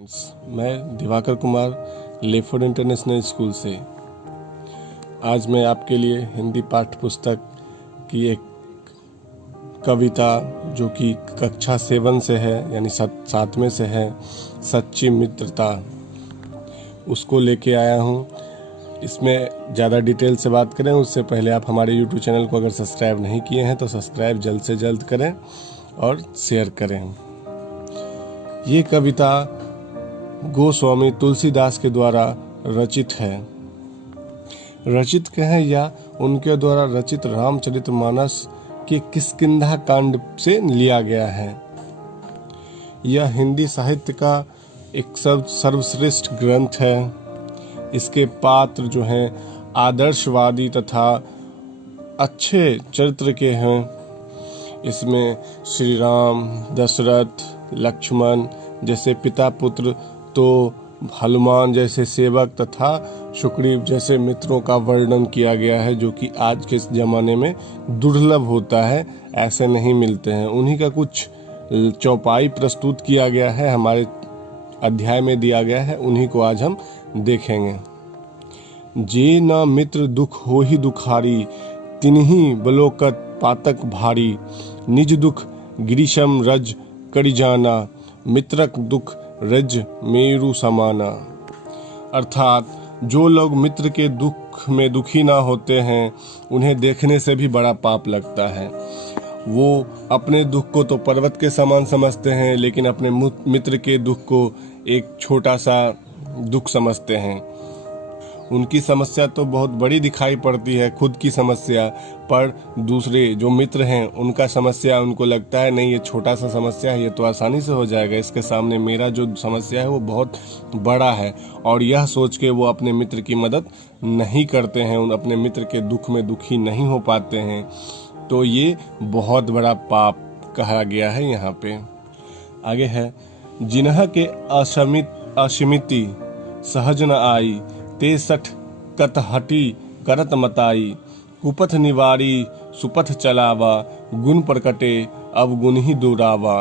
मैं Diwakar Kumar लेफोर्ड international school से आज मैं आपके लिए हिंदी पाठ्य पुस्तक की एक कविता जो कि कक्षा 7 से है यानी 7वें से है, सच्ची मित्रता, उसको लेके आया हूँ। इसमें ज़्यादा डिटेल से बात करें उससे पहले आप हमारे YouTube चैनल को अगर सब्सक्राइब नहीं किए हैं तो सब्सक्राइब जल्द से जल्द करें और शेयर करें। ये कविता गोस्वामी तुलसीदास के द्वारा रचित है। रचित कहें या उनके द्वारा रचित रामचरितमानस के किष्किंधा कांड से लिया गया है। यह हिंदी साहित्य का एक सर्वश्रेष्ठ ग्रंथ है। इसके पात्र जो हैं आदर्शवादी तथा अच्छे चरित्र के हैं। इसमें श्री राम, दशरथ, लक्ष्मण जैसे पिता पुत्र, तो हनुमान जैसे सेवक तथा सुग्रीव जैसे मित्रों का वर्णन किया गया है, जो कि आज के ज़माने में दुर्लभ होता है, ऐसे नहीं मिलते हैं। उन्हीं का कुछ चौपाई प्रस्तुत किया गया है, हमारे अध्याय में दिया गया है, उन्हीं को आज हम देखेंगे। जे न मित्र दुख हो ही दुखारी, तिन्ही बलोकत पातक भारी, निज दुख गिरिशम रज करि जाना, मित्रक दुख रज मेरु समाना। अर्थात जो लोग मित्र के दुख में दुखी ना होते हैं उन्हें देखने से भी बड़ा पाप लगता है। वो अपने दुख को तो पर्वत के समान समझते हैं, लेकिन अपने मित्र के दुख को एक छोटा सा दुख समझते हैं। उनकी समस्या तो बहुत बड़ी दिखाई पड़ती है, खुद की समस्या, पर दूसरे जो मित्र हैं उनका समस्या उनको लगता है नहीं, ये छोटा सा समस्या है, ये तो आसानी से हो जाएगा, इसके सामने मेरा जो समस्या है वो बहुत बड़ा है। और यह सोच के वो अपने मित्र की मदद नहीं करते हैं, उन अपने मित्र के दुख में दुखी नहीं हो पाते हैं। तो ये बहुत बड़ा पाप कहा गया है यहाँ पे। आगे है, जिन्ह के अशमिति सहज न आई, ते सठ कत हटी करत मताई, कुपथ निवारी सुपथ चलावा, गुण प्रकटे अवगुण ही दुरावा।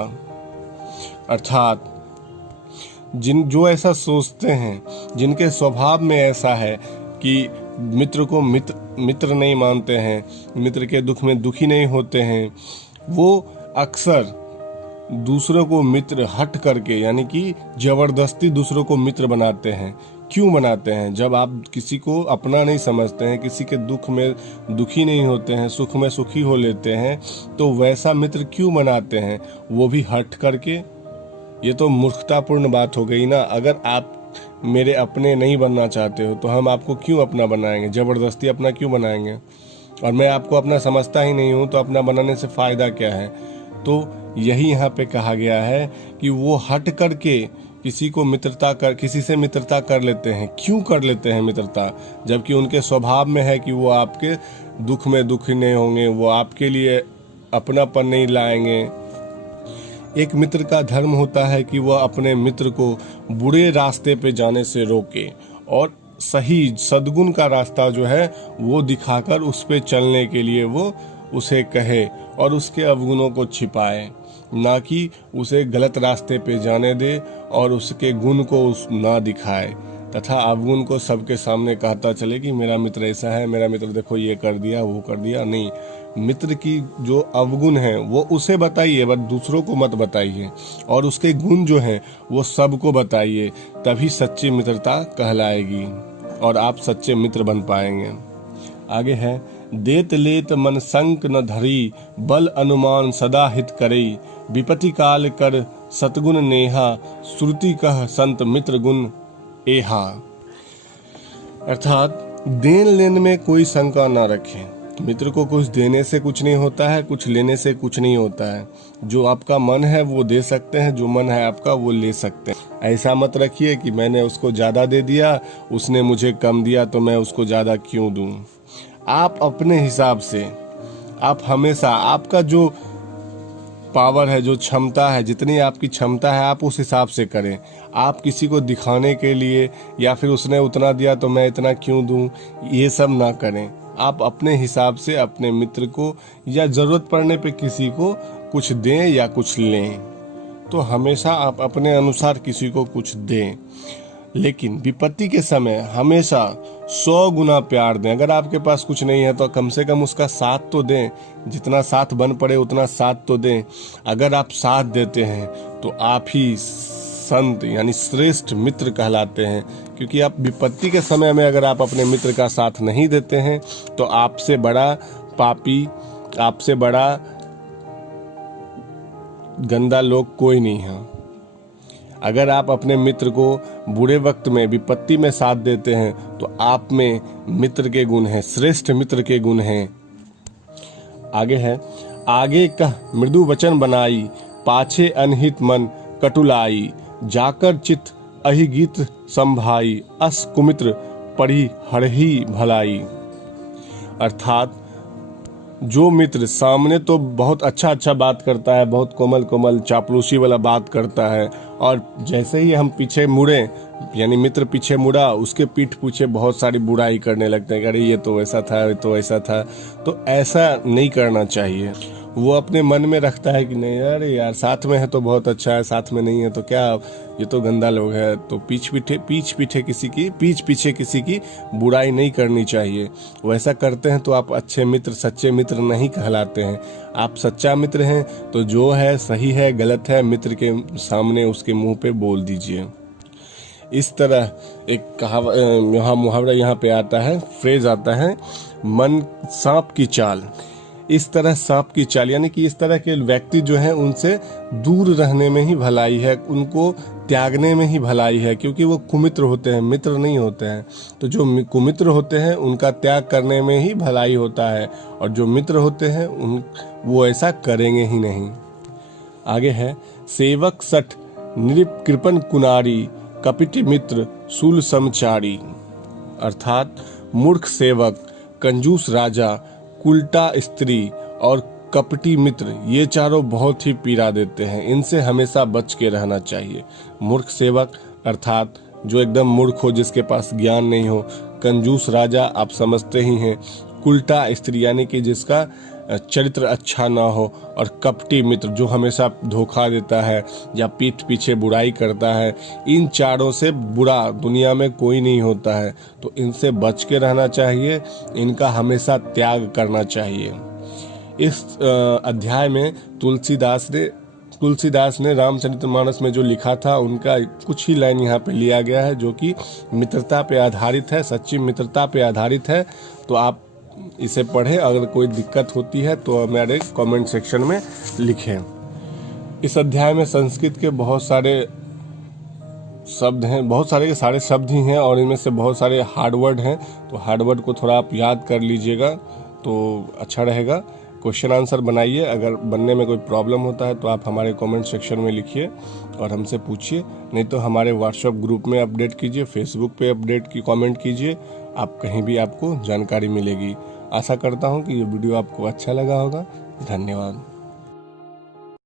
अर्थात जो ऐसा सोचते हैं, जिनके स्वभाव में ऐसा है कि मित्र को मित्र नहीं मानते हैं, मित्र के दुख में दुखी नहीं होते हैं, वो अक्सर दूसरों को मित्र हट करके यानी कि जबरदस्ती दूसरों को मित्र बनाते हैं। क्यों बनाते हैं? जब आप किसी को अपना नहीं समझते हैं, किसी के दुख में दुखी नहीं होते हैं, सुख में सुखी हो लेते हैं, तो वैसा मित्र क्यों बनाते हैं? वो भी हट करके। ये तो मूर्खतापूर्ण बात हो गई ना। अगर आप मेरे अपने नहीं बनना चाहते हो तो हम आपको क्यों अपना बनाएंगे? जबरदस्ती अपना क्यों बनाएंगे? और मैं आपको अपना समझता ही नहीं हूँ तो अपना बनाने से फ़ायदा क्या है? तो यही यहाँ पे कहा गया है कि वो हट करके किसी से मित्रता कर लेते हैं। क्यों कर लेते हैं मित्रता? जबकि उनके स्वभाव में है कि वो आपके दुख में दुखी नहीं होंगे, वो आपके लिए अपनापन नहीं लाएंगे। एक मित्र का धर्म होता है कि वह अपने मित्र को बुरे रास्ते पे जाने से रोके और सही सद्गुण का रास्ता जो है वो दिखाकर उस पे चलने के लिए वो उसे कहे और उसके अवगुणों को छिपाए, ना कि उसे गलत रास्ते पे जाने दे और उसके गुण को ना दिखाए तथा अवगुण को सबके सामने कहता चले कि मेरा मित्र ऐसा है, मेरा मित्र देखो ये कर दिया वो कर दिया। नहीं, मित्र की जो अवगुण है वो उसे बताइए, बस दूसरों को मत बताइए, और उसके गुण जो हैं वो सबको बताइए, तभी सच्ची मित्रता कहलाएगी और आप सच्चे मित्र बन पाएंगे। आगे है, देत लेत मन संक न धरी, बल अनुमान सदा हित करई, विपत्ति काल कर सतगुण नेहा, श्रुति कह संत मित्र गुण एहा। अर्थात देन लेन में कोई शंका ना रखें। मित्र को कुछ देने से कुछ नहीं होता है, कुछ लेने से कुछ नहीं होता है। जो आपका मन है वो दे सकते हैं, जो मन है आपका वो ले सकते हैं। ऐसा मत रखिए कि मैंने उसको ज़्यादा दे दिया, उसने मुझे कम दिया तो मैं उसको ज़्यादा क्यों दूं। आप अपने हिसाब से, आप हमेशा आपका जो पावर है, जो क्षमता है, जितनी आपकी क्षमता है आप उस हिसाब से करें। आप किसी को दिखाने के लिए या फिर उसने उतना दिया तो मैं इतना क्यों दूं, ये सब ना करें। आप अपने हिसाब से अपने मित्र को या ज़रूरत पड़ने पे किसी को कुछ दें या कुछ लें। तो हमेशा आप अपने अनुसार किसी को कुछ दें, लेकिन विपत्ति के समय हमेशा 100 गुना प्यार दें। अगर आपके पास कुछ नहीं है तो कम से कम उसका साथ तो दें, जितना साथ बन पड़े उतना साथ तो दें। अगर आप साथ देते हैं तो आप ही संत यानी श्रेष्ठ मित्र कहलाते हैं, क्योंकि आप विपत्ति के समय में अगर आप अपने मित्र का साथ नहीं देते हैं तो आपसे बड़ा पापी, आपसे बड़ा गंदा लोग कोई नहीं है। अगर आप अपने मित्र को बुरे वक्त में, विपत्ति में साथ देते हैं तो आप में मित्र के गुण हैं, श्रेष्ठ मित्र के गुण हैं। आगे है, आगे कह मृदु वचन बनाई, पाछे अनहित मन कटुलाई, जाकर चित अहि गीत संभाई, अस कुमित्र पढ़ी हरही भलाई। अर्थात जो मित्र सामने तो बहुत अच्छा बात करता है, बहुत कोमल कोमल चापलूसी वाला बात करता है, और जैसे ही हम पीछे मुड़े यानी मित्र पीछे मुड़ा, उसके पीठ पीछे बहुत सारी बुराई करने लगते हैं, अरे ये तो ऐसा था, ये तो ऐसा था। तो ऐसा नहीं करना चाहिए। वो अपने मन में रखता है कि नहीं अरे यार साथ में है तो बहुत अच्छा है, साथ में नहीं है तो क्या, ये तो गंदा लोग है। तो पीछ पीछे किसी की बुराई नहीं करनी चाहिए। वैसा करते हैं तो आप अच्छे मित्र, सच्चे मित्र नहीं कहलाते हैं। आप सच्चा मित्र हैं तो जो है सही है गलत है मित्र के सामने उसके मुंह पे बोल दीजिए। इस तरह एक कहावत यहाँ मुहावरा यहाँ पे आता है, फ्रेज आता है, मन सांप की चाल। इस तरह सांप की चाल यानी कि इस तरह के व्यक्ति जो हैं उनसे दूर रहने में ही भलाई है, उनको त्यागने में ही भलाई है, क्योंकि वो कुमित्र होते हैं, मित्र नहीं होते हैं। तो जो कुमित्र होते हैं उनका त्याग करने में ही भलाई होता है, और जो मित्र होते हैं वो ऐसा करेंगे ही नहीं। आगे है, सेवक सठ नृप कृपन कुनारी, कपटी मित्र शूल समचारी। अर्थात मूर्ख सेवक, कंजूस राजा, उल्टा स्त्री और कपटी मित्र, ये चारों बहुत ही पीड़ा देते हैं। इनसे हमेशा बच के रहना चाहिए। मूर्ख सेवक अर्थात जो एकदम मूर्ख हो, जिसके पास ज्ञान नहीं हो। कंजूस राजा आप समझते ही हैं। उल्टा स्त्री यानी कि जिसका चरित्र अच्छा ना हो। और कपटी मित्र जो हमेशा धोखा देता है या पीठ पीछे बुराई करता है। इन चारों से बुरा दुनिया में कोई नहीं होता है, तो इनसे बच के रहना चाहिए, इनका हमेशा त्याग करना चाहिए। इस अध्याय में तुलसीदास ने रामचरितमानस में जो लिखा था उनका कुछ ही लाइन यहाँ पे लिया गया है, जो कि मित्रता पे आधारित है, सच्ची मित्रता पे आधारित है। तो आप इसे पढ़ें। अगर कोई दिक्कत होती है तो हमारे कमेंट सेक्शन में लिखें। इस अध्याय में संस्कृत के बहुत सारे शब्द हैं, बहुत सारे के सारे शब्द ही हैं, और इनमें से बहुत सारे हार्ड वर्ड हैं। तो हार्ड वर्ड को थोड़ा आप याद कर लीजिएगा तो अच्छा रहेगा। क्वेश्चन आंसर बनाइए। अगर बनने में कोई प्रॉब्लम होता है तो आप हमारे कमेंट सेक्शन में लिखिए और हमसे पूछिए, नहीं तो हमारे व्हाट्सएप ग्रुप में अपडेट कीजिए, फेसबुक पे अपडेट की कमेंट कीजिए। आप कहीं भी आपको जानकारी मिलेगी। आशा करता हूँ कि ये वीडियो आपको अच्छा लगा होगा। धन्यवाद।